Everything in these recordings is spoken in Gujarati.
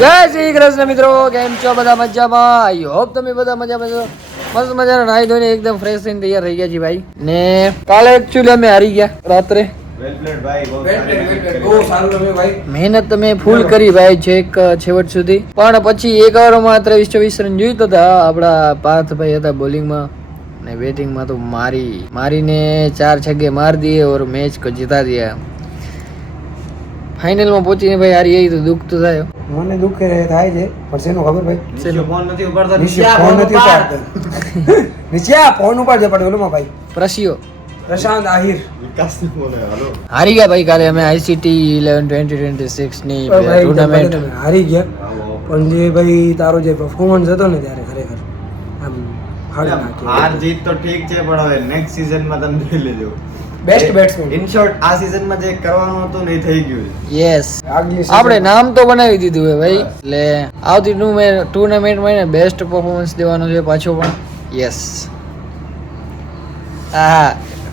જય શ્રી કૃષ્ણ મિત્રો, કેમ છો બધા? મજામાં? આઈ હોપ તમે બધા મજામાં છો. મસ્ત મજાના નાઈ ધોઈને એકદમ ફ્રેશ થઈને તૈયાર થઈ ગયા છીએ ભાઈ. ને કાલે એકચ્યુઅલી અમે હારી ગયા રાત્રે. મહેનત તમે ફૂલ કરી ભાઈ છેક છેવટ સુધી, પણ પછી એક ઓવરમાં 23-24 રન જોઈતા હતા. આપણા પાર્થભાઈ હતા બોલિંગમાં ને બેટિંગમાં તો મારીને 4 છગ્ગે માર દીએ ઓર મેચ કો જીતા દિયા. ફાઇનલમાં પહોંચીને ભાઈ હારી આવી તો દુઃખ તો થાય. મને દુઃખ થાય છે, પણ શેનું ખબર ભાઈ? ફોન નથી ઉપાડતા. નિશ્ચય ફોન ઉપાડજે પણ ઓલોમાં ભાઈ પ્રશાંત આહિર હારી ગયા ભાઈ. કાલે અમે ICT 11-20-26 ની ટુર્નામેન્ટ હારી ગયા, પણ જે ભાઈ તારો જે પરફોર્મન્સ હતો ને ત્યારે ખરેખર આમ હાર જીત તો ઠીક છે, પણ હવે નેક્સ્ટ સીઝનમાં તમે જોઈ લેજો. બેસ્ટ બેટ્સમેન ઇન શોર્ટ આ સીઝનમાં જે કરવાનું હતું ને એ થઈ ગયું. યસ, આપણે નામ તો બનાવી દીધું છે ભાઈ. એટલે આવતી ટુર્નામેન્ટમાં એને બેસ્ટ પરફોર્મન્સ દેવાનો છે પાછો પણ. યસ, હા,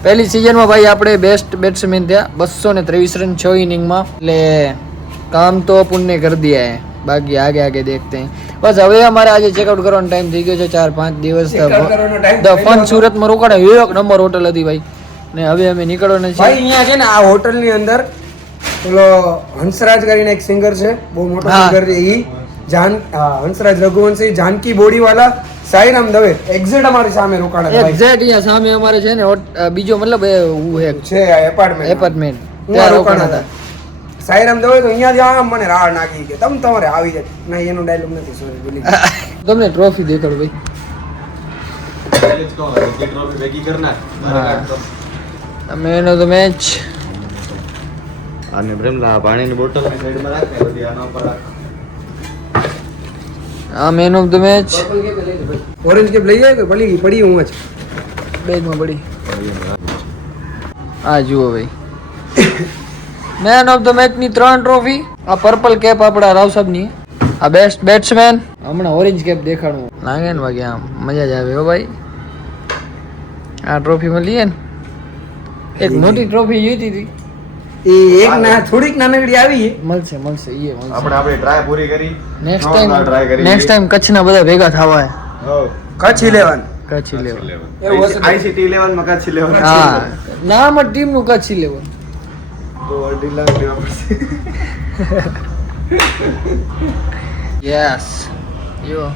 પહેલી સિઝનમાં ભાઈ આપણે બેસ્ટ બેટ્સમેન થયા. 223 રન 6 ઇનિંગમાં. એટલે કામ તો પુણ્ય કરી દિયા હે, બાકી આગે દેખતે हैं. બસ હવે અમારે આજે ચેકઆઉટ કરવાનો ટાઈમ થઈ ગયો છે. 4-5 દિવસ ધ ફન સુરતમાં રોકાણા. એક નંબર હોટલ હતી ભાઈ, ને હવે અમે નીકળવાના છીએ ભાઈ. અહીંયા છે ને આ હોટલ ની અંદર પેલો હંસરાજ કરીને એક સિંગર છે, બહુ મોટો સિંગર છે. ઈ હંસરાજ રઘુવંશી, જાનકી બોડીવાલા, સાઈરામ દવે એક્ઝેક્ટ અમારી સામે રોકાણા છે. એક્ઝેક્ટ અહીંયા સામે અમારે છે ને બીજો મતલબ છે એપાર્ટમેન્ટ ત્યાં રોકાણા હતા. સાઈરામ દવે તો અહીંયા જ મને રાહ નાખી કે તમે તમારે આવી જાય. નહીં, એનો ડાયલોગ નથી, સોરી ભૂલી ગયો. તમને ટ્રોફી દેખાડો ભાઈ. Main of the match. અને બ્રહ્મલા પાણીની બોટલ સાઈડમાં રાખને, બધી આના ઉપર રાખ. આ man of the match. Orange cap લઈ જાય કે પડી હું જ બેગમાં પડી. આ જુઓ ભાઈ, મેન ઓફ ધ મેચ ની 3 ટ્રોફી. આ પર્પલ કેપ આપણા રાવ સાહેબ ની. આ બેસ્ટ બેટ્સમેન. હમણાં ઓરેન્જ કેપ દેખાડવું લાગે ને ભાઈ, આમ મજા જ આવે હો ભાઈ. આ ટ્રોફી માં લઈએ ને, એક મોટી ટ્રોફી જોઈતી હતી એ એક ના થોડીક નાનકડી આવી મળશે એ મળશે. આપણે ટ્રાય પૂરી કરી. નેક્સ્ટ ટાઈમ કચ્છના બધા ભેગા થવા હે. કચ્છ 11 કચ્છ 11 એવું હશે. ICT 11 માં કચ્છ 11. હા, નામ જ ટીમ નું કચ્છ 11. તો અઢી લાખ લેવા પડશે. યસ, યો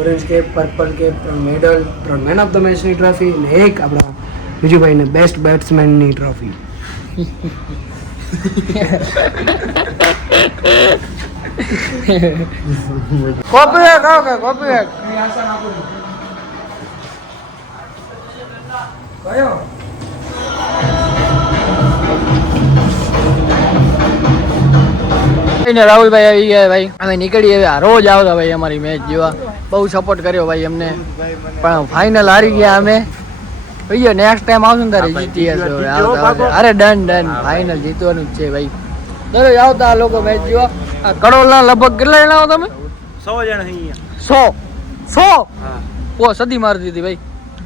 orange cap, purple cap, 3 medal, 3 man of the match ની ટ્રોફી ને એક આપણા વિજુભાઈ ને બેસ્ટ બેટ્સમેન ની ટ્રોફી. કોપી ખાઓ કે કોપી કયો રાહુલભાઈ આવી ગયા ભાઈ. અમે નીકળીએ હવે. રોજ આવતા ભાઈ અમારી મેચ જોવા. બહુ સપોર્ટ કર્યો ભાઈ અમને, પણ ફાઇનલ હારી ગયા અમે. ભાઈ નેક્સ્ટ ટાઈમ આવશું તારે જીતી હશે. અરે ડન ફાઇનલ જીતવાનું જ છે ભાઈ. દરરોજ આવતા આ લોકો મેચ જોવા. આ કડોલના લગભગ કેટલા જણા આવો તમે? 100 જણા અહીંયા. 100 સદી મારી દીધી ભાઈ.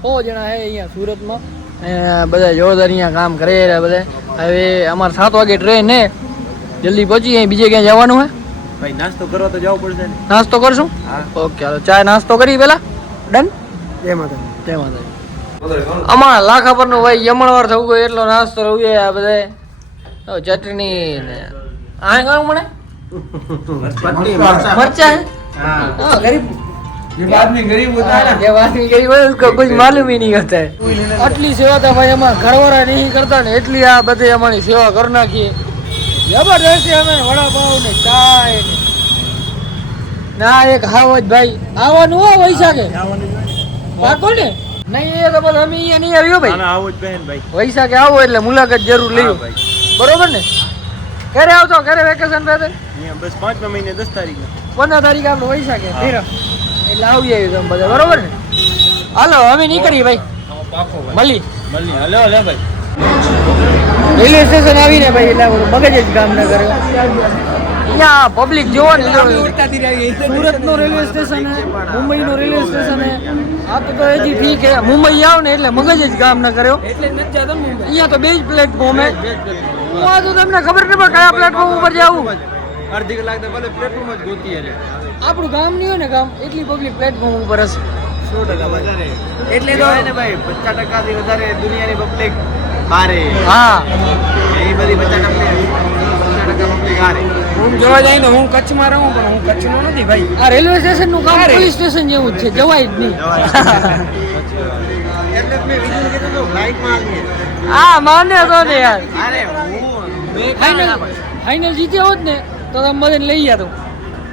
100 જણા હે અહીંયા સુરતમાં. બધા જોરદાર અહીંયા કામ કરે બધા. હવે અમારે 7 વાગે ટ્રેન હે, જલ્દી પહોંચી. અહીં બીજે ક્યાં જવાનું હે ભાઈ? નાસ્તો કરવા તો જવું પડશે ને. નાસ્તો કરશું? ઓકે, હાલો ચા નાસ્તો કરી પેલા. ડન. જય માતા. જય માતા. અમારા લાખા પર નું ભાઈ જમણવાર થવું ગયો એટલો નાસ્તો રહ્યો આ બધે. ચટણી ને આ કયું મને મરચા હે. हाँ गरीब, ये बाद में गरीब होता है ना, ये बात नहीं गरीब है, उसको कुछ मालूम ही नहीं होता है. આટલી સેવા તો ભાઈ અમારા ઘરવાળા નહીં કરતા ને એટલી આ બધી અમારી સેવા કરી નાખીએ. જબરદસ્તી અમે વડાપાવ ને ચાય ને ના એક હાવ જ ભાઈ. આવવાનું હોય વૈશાખે પાકો ને? નહીં એ તો બસ અમે અહીંયા નહીં આવ્યો ભાઈ. આવો જ બહેન ભાઈ. વૈશાખે આવો એટલે મુલાકાત જરૂર લઈ બરોબર ને? ક્યારે આવતો? ક્યારે વેકેશન પહેલે? બસ 5મા મહિને 10 તારીખે. 15 તારીખે આપણે વૈશાખે ફેરા એટલે આવી આવી તમે બધા બરોબર ને? હાલો અમે નીકળીએ ભાઈ. મળી હલો ભાઈ. રેલવે સ્ટેશન આવીને ભાઈ એટલે મગજ જ કામ ન કરે. અહીંયા પબ્લિક જોવો ને, સુરતનો રેલવે સ્ટેશન હે, મુંબઈનો રેલવે સ્ટેશન હે. આ તો હજી ઠીક હે, મુંબઈ આવ ને એટલે મગજ જ કામ ન કર્યો. અહીંયા તો બે જ પ્લેટફોર્મ હે. હું આ તો તમને ખબર નહીં પણ કયા પ્લેટફોર્મ ઉપર જાવું. અડધી કલાક તો ભલે પ્લેટફોર્મ જ ગોતીએ રે. આપણું ગામ નહીં હોય ને ગામ એટલી પબ્લિક પ્લેટફોર્મ ઉપર હશે 100% વધારે. એટલે તો કહેવાય ને ભાઈ 50% થી વધારે દુનિયાની પબ્લિક બારે. હા એ બધી 50% પબ્લિક હારે. હું જોવા જાય ને હું કચ્છમાં રહું પણ હું કચ્છનો નથી ભાઈ. આ રેલવે સ્ટેશન નું કામ પોલીસ સ્ટેશન જેવું જ છે જવાય જ નહીં એટલે જ મેં વિચાર કર્યો તો બાઇકમાં આવીએ. હા માને તો ને યાર અરે હું ફાઇનલ જીત્યો હોત ને તો તમે બધાને લઈ ગયા તું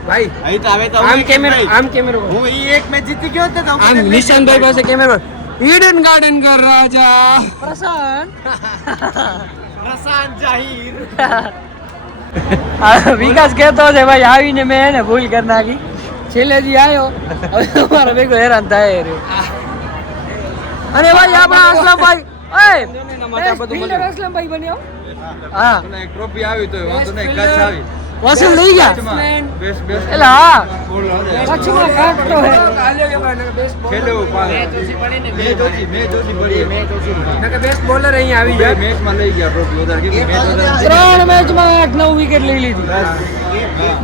ભાઈ અહીં તો હવે તો આમ કેમેરો આમ કેમેરો હું ઈ એક મેચ જીતી ગયો તો આમ નિશાનભાઈ પાસે કેમેરો ઈડન ગાર્ડન કર રાજા પ્રશાંત પ્રશાંત જાહીર. વિકાસ કહેતો છે ભાઈ આવીને મેં એને ભૂલ કરી નાખી છેલ્લેથી આવ્યો હવે અમારો ભેગો હેરાન થાય રહ્યો અને ભાઈ આપણા અસલમભાઈ ફિલ્ડર અસલમભાઈ બન્યો હા એક ટ્રોફી આવી તો વાંધો નહીં કચ્છ આવી. વસૂલ લઈ ગયા બેસ્ટ બેસ્ટ એટલે હા કચ્છમાં કાઢતો હે ખેલો મેચ ઓછી પડી. બેસ્ટ બોલર અહીંયા આવી બે જાય મેચમાં લઈ ગયા ટ્રોફી વધારે કે મેચ વધારે 3 મેચમાં 8-9 વિકેટ લઈ લીધી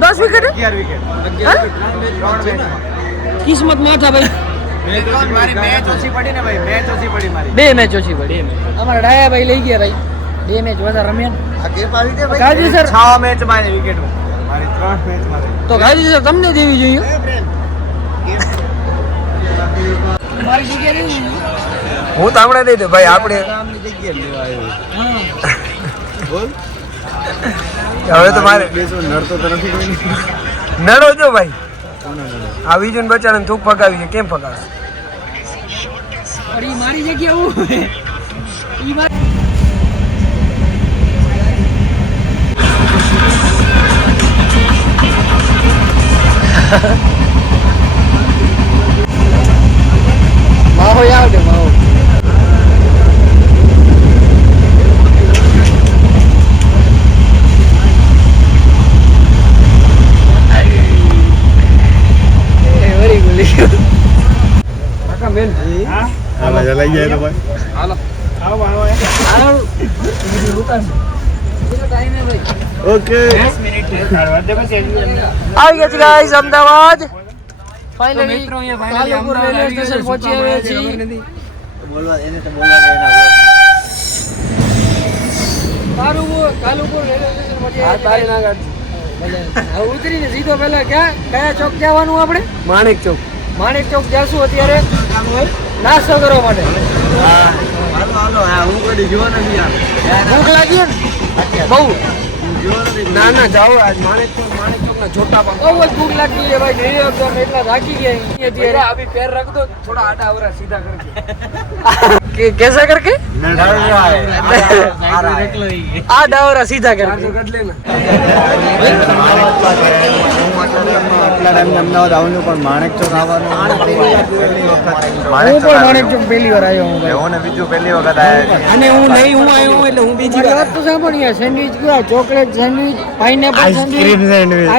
10 વિકેટ 11 વિકેટ 11 છે ને. કિસ્મત માથા ભાઈ મારી મેચ ઓછી પડી ને ભાઈ મેચ ઓછી પડી મારી. 2 મેચ ઓછી પડી અમારા ડાયા ભાઈ લઈ ગયા ભાઈ 2 મેચ વધારે રમ્યા આ ગેપ આવી દે ભાઈ. ગાજી સર 6 મેચમાં વિકેટ મારી 3 મેચમાં રહી. તો ગાજી સર તમને દેવી જોઈએ મારી જગ્યા દેવી હું તો હમણાં દઈ દઉં ભાઈ આપણે આમની જગ્યાએ લેવા આવ્યો. બોલ હવે તો મારે બેસો નડતો તો નથી કોઈ. નડો જો ભાઈ આ વિજુન બચારાને થૂક ફગાવી છે કેમ ફગાવે અરે મારી જગ્યા હું ઈ વાત માહો યાર દે માહો વેરી ગુડ કાકા બેન હાલો લઈ જાય તો ભાઈ. હાલો હાલો ઉતાર ટાઈમ હે ભાઈ ઓકે આવી ગયા છે ગાઈસ અમદાવાદ ફાઇનલી મિત્રો અહીંયા કાલુપુર રેલવે સ્ટેશન પહોંચી આવ્યા છીએ બોલવા એને તો બોલવા દેના. કાલુપુર રેલવે સ્ટેશન પહોંચી આ તારી ના આવ્યા ગાડી હવે ઉતરીને સીધો પહેલા કયા ચોક જવાનું આપણે માણેક ચોક માણેક ચોક જાશું અત્યારે નાસ્તો કરવા માટે હાલો હાલો હા હું કદી જોવા નથી યાર. ભૂખ લાગી ને બહુ જોવા નથી. ના ના જાઓ આજ માણેક ચોક ના જોટા પણ બહુ જ ભૂખ લાગી છે ભાઈ ઘરે એકદમ એટલા થાકી ગયા છીએ અત્યારે अभी पैर रख दो थोड़ा आधा अवरा सीधा करके कैसा करके આ आ डावरा सीधा करके कर लेना આટલા ટાઈમ અમદાવાદ આવવાનું પણ માણેક ચોક આવવાનું હું પણ માણેક ચોક પહેલી વાર આવ્યો હું ભાઈ હું ને બીજું પહેલી વખત આવ્યા અને હું નહીં હું આવ્યો હું એટલે હું બીજી મારી વાર વાત તો સાંભળ યાર સેન્ડવિચ કયો chocolate sandwich pineapple ice cream sandwich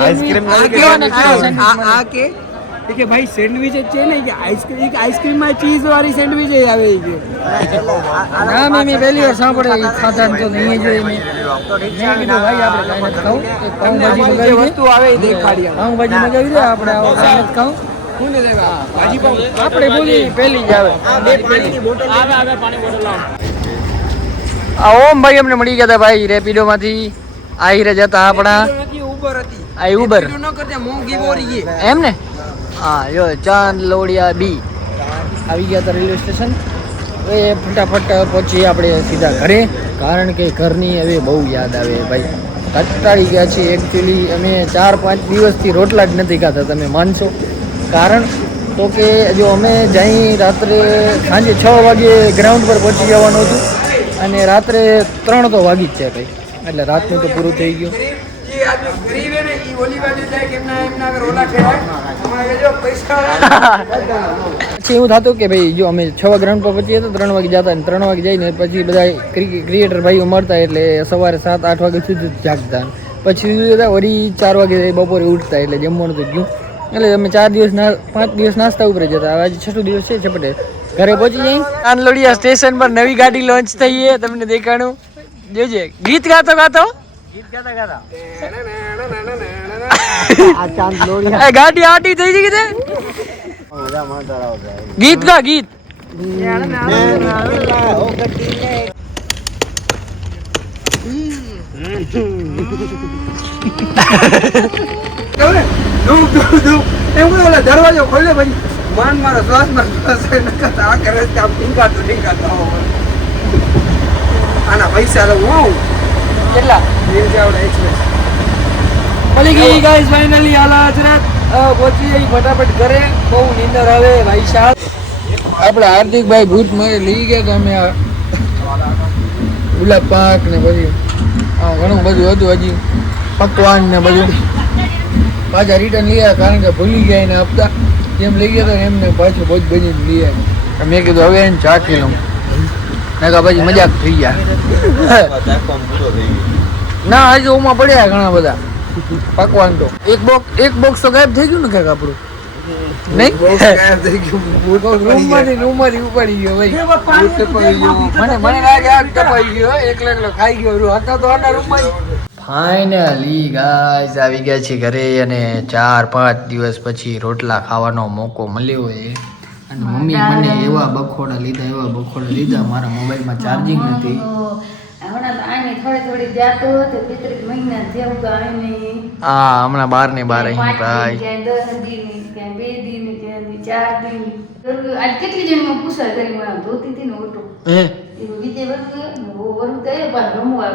ice cream આ કે ભાઈ સેન્ડવિચ જ છે ને કે આઈસ્ક્રીમ માં ચીઝ વાળી સેન્ડવિચ આવે કે ના મેં પહેલી વાર સાંભળે ખાતા તો નહીં જોઈ મેં કીધું ભાઈ આપણે કાંઈ નથી ખાવું એક પાઉંભાજી જે મગાવી દે વસ્તુ આવે એ દેખાડી આમ પાઉંભાજી મગાવી દે આપણે આવો કાંઈ નથી ખાવું હું ને સાહેબ ભાજી પાઉં આપણે બોલી પહેલી જ આવે પાણીની બોટલ આ ઓમ ભાઈ અમને મળી ગયા હતા ભાઈ રેપિડોમાંથી આ હીરે જતા આપણા નથી ઉબર હતી આ ઉબર ન કરતા મોંઘી બોરી છે એમ ને હા જો ચાંદ લોડિયા બી આવી ગયા હતા રેલવે સ્ટેશન હવે ફટાફટ પહોંચીએ આપણે સીધા ઘરે કારણ કે ઘરની હવે બહુ યાદ આવે ભાઈ કંટાળી ગયા છીએ એકચ્યુઅલી અમે 4-5 દિવસથી રોટલા જ નથી ખાતા તમે માનશો કારણ તો કે જો અમે જઈ રાત્રે સાંજે 6 વાગે ગ્રાઉન્ડ પર પહોંચી જવાનું હતું અને રાત્રે 3 તો વાગી જ છે ભાઈ એટલે રાતનું તો પૂરું થઈ ગયું જે આદમી ગરીબ હે ને ઈ ઓલી બાજુ જાય કે એમના આગળ ઓલા ઠેરાય અમારે જો પૈસા પછી એવું થતું કે ભાઈ જો અમે 6 વાગે ગ્રાઉન્ડ પર પહોંચીએ તો 3 વાગે જતા અને 3 વાગે જઈને પછી બધા ક્રિકેટર ભાઈઓ મળતા એટલે સવારે 7-8 વાગે સુધી જાગતા પછી વળી 4 વાગે બપોરે ઉઠતા એટલે જમવાનું તો ગયું એટલે અમે 5 દિવસ નાસ્તા ઉપર જતા હવે આજે 6 દિવસ છે છપટે ઘરે પહોંચી જઈ કાનલોડિયા સ્ટેશન પર નવી ગાડી લોન્ચ થઈ છે તમને દેખાણું જોજે ગીત ગાતો ગીત ગાતા ગાતા આ ચાંદ લોડિયા એ ગાડી આટી થઈ ગઈ તે મજા માતા આવશે ગીત ગા ગીત ઓ ગટ્ટી લે એમ કોઈ ઓલા દરવાજો ખોલે પછી માન મારો શ્વાસમાં શ્વાસ નખાતા આ કરે છે આમ ટીંકાતો આના પૈસા લઉં હું કેટલા નીલ ચાવડા એક્સપ્રેસ મળી ગઈ ગાઈસ ફાઇનલી હાલા હજરત પહોંચી ગઈ ફટાફટ ઘરે બહુ નીંદર આવે ભાઈ સાહેબ આપણે હાર્દિકભાઈ ભૂત મારી લઈ ગયા તમે આ ગુલાબ પાક ને બધું ઘણું બધું હતું હજી પકવાન ને બધું પાછા રિટર્ન લઈ આવ્યા કારણ કે ભૂલી ગયા એને હપ્તા જેમ લઈ ગયા હતા એમને પાછું બહુ બની લઈ આવ્યા મેં કીધું હવે એને ચાખી લઉં નકા પછી મજાક થઈ ગયા ના હજુ ઓમાં પડ્યા ઘણા બધા પકવાન તો એક બોક્સ તો ગાયબ થઈ ગયું ને કાંઈક આપણું નહીં રૂમમાંથી ઉપાડી ગયો ભાઈ મને લાગે આ ટપાઈ ગયો એકલો ખાઈ ગયો હતા તો આના રૂમમાં ફાઇનલી ગાઈસ આવી ગયા છે ઘરે અને 4-5 દિવસ પછી રોટલા ખાવાનો મોકો મળ્યો છે અને મમ્મી મને એવા બખોડા લીધા મારા મોબાઈલમાં ચાર્જિંગ નથી હા હમણાં 12 ને 12 અહીં ભાઈ કેટલી જણ પૂછા કરી ધોતી હતી ને ઓટો હે વિજય રમવા